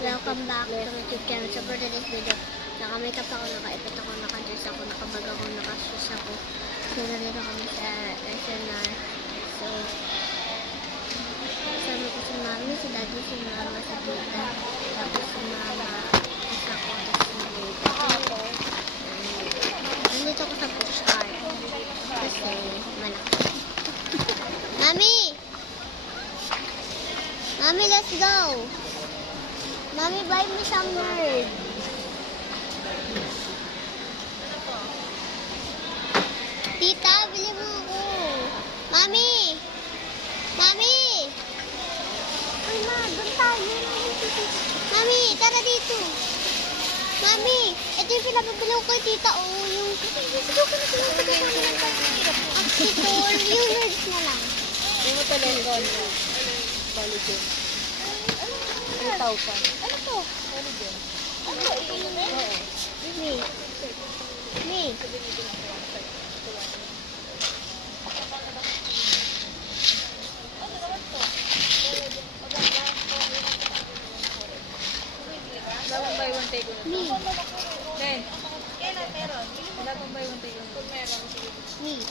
Welcome back to my YouTube channel. So for today's video, naka-makeup ako, naka-ipit ako, naka-dress ako, nakabag ako, naka-shoes ako. So nandito kami sa SNR. So, kasama ko si mami, si daddy, si mama, si tita, tapos si mama, isa ko, tapos si baby. Nandito ako sa pushcart. Kasi malaki. Mami! Mami, let's go! Mami, buy me some nerd. Tita, bili mo ako. Mami! Mami! Ay, ma, doon tayo. Mami, tara dito. Mami, ito yung pinapabili ko kay tita. Oh, yung... Aktitor, yung nerds na lang. Yung mo talaga. Balik yun. 3,000. Ano to? Balik yun. Ano to? Oo. Me. Me. Wala pang buy one take one. Me. Ben. Kailan meron? Wala pang buy one take one. Kung meron. Me.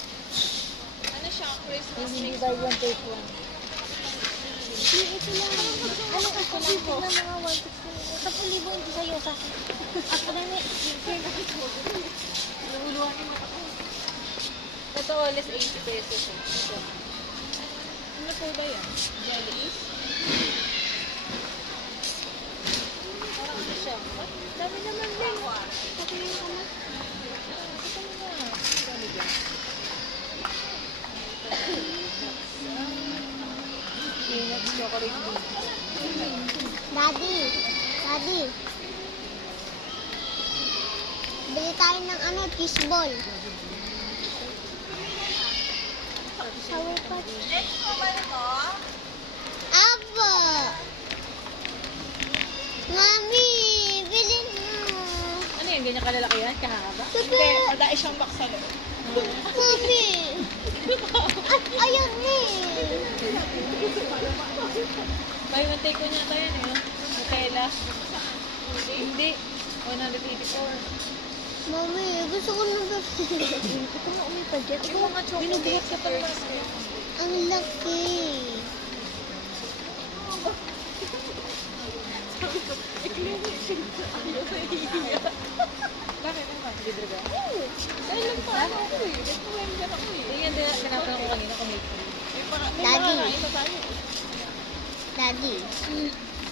Ano siya? Christmas hindi buy one take one. Ito lang. Ano kasi lang po? Mga 160. 10,000 hindi sa'yo sa akin. Ako na may... Nahuluhan yung mata ko. Ito, less 80 pesos. Ito. Ano po ba yan? Jellies? Parang ano siya? Dami naman din. Pati yung ano. Ito mo na. Dami dyan. Ingat chocolate beans. Daddy. Daddy. Bili tayo ng ano, cheese ball. Sawa pa. Aba! Mami! Bilhin mo! Ano yan? Ganyan kalalaki yan? Kahaba? Hindi, madai siyang baksalo. Mami! Ayun ni! Buy one take one yata yan eh. Nutella. Hindi. 184. Mami, gusto ko nang bili. Ito na umi pa dyan. Ikaw nga chocolate. Binubuhat ka pa naman. Ang laki. Bakit? Ano ba? Libre ba? Oo. Dahil lang pa. Ano ako eh. Nagpuwember ako eh. Yan, tinatanong ko kanina kung may Daddy. marami pa tayo. Daddy.